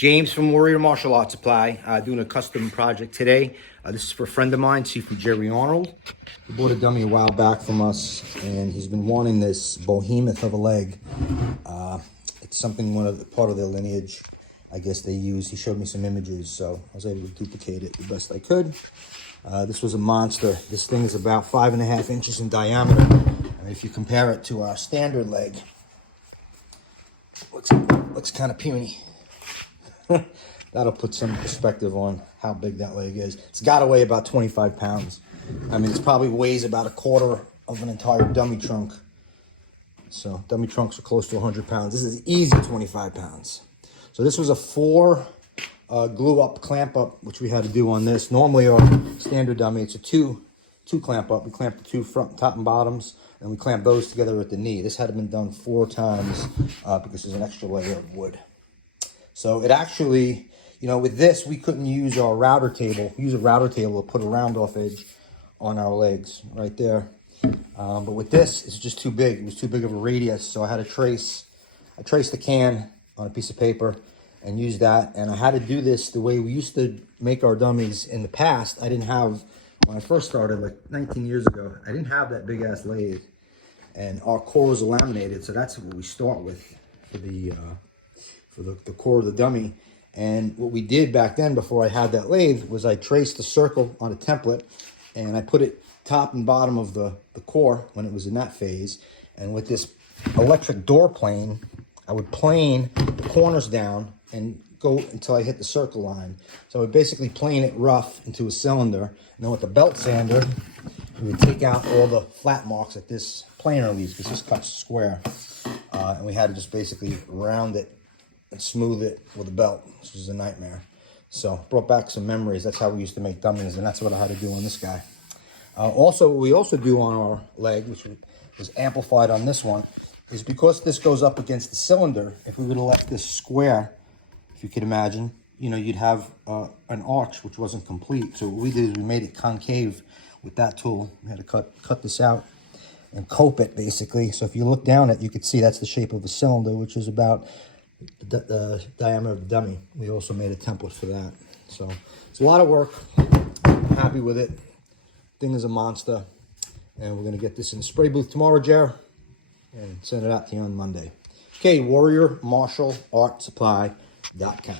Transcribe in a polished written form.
James from Warrior Martial Arts Supply, doing a custom project today. This is for a friend of mine, Seafood Jerry Arnold. He bought a dummy a while back from us, and he's been wanting this behemoth of a leg. It's something, part of their lineage, I guess they use. He showed me some images, so I was able to duplicate it the best I could. This was a monster. This thing is about 5.5 inches in diameter. And if you compare it to our standard leg, looks kind of puny. That'll put some perspective on how big that leg is. It's got to weigh about 25 pounds. I mean, it probably weighs about a quarter of an entire dummy trunk. So dummy trunks are close to 100 pounds. This is easy 25 pounds. So this was a 4 glue up, clamp up, which we had to do on this. Normally our standard dummy, it's a two clamp up. We clamp the two front, top and bottoms, and we clamp those together at the knee. This had been done 4 times because there's an extra layer of wood. So it actually, with this, we couldn't use our router table. We use a router table to put a round off edge on our legs right there. But with this, it's just too big. It was too big of a radius. So I had to trace the can on a piece of paper and use that. And I had to do this the way we used to make our dummies in the past. I didn't have, when I first started, like 19 years ago, I didn't have that big ass lathe. And our cores are laminated. So that's what we start with for the core of the dummy. And what we did back then before I had that lathe was I traced a circle on a template and I put it top and bottom of the core when it was in that phase. And with this electric door plane, I would plane the corners down and go until I hit the circle line. So I would basically plane it rough into a cylinder. And then with the belt sander, we would take out all the flat marks that this planer leaves because this cuts square. And we had to just basically round it and smooth it with a belt, which was a nightmare. So brought back some memories. That's how we used to make dummies, and that's what I had to do on this guy. Also, what we also do on our leg, which was amplified on this one, is because this goes up against the cylinder, if we would have left this square, if you could imagine, you'd have an arch which wasn't complete. So what we did is we made it concave with that tool. We had to cut this out and cope it, basically. So if you look down it, you could see that's the shape of a cylinder, which is about the diameter of the dummy. We also made a template for that. So it's a lot of work. I'm happy with it. Thing is a monster. And we're going to get this in the spray booth tomorrow, Jer, and send it out to you on Monday. Okay, warriormartialartsupply.com.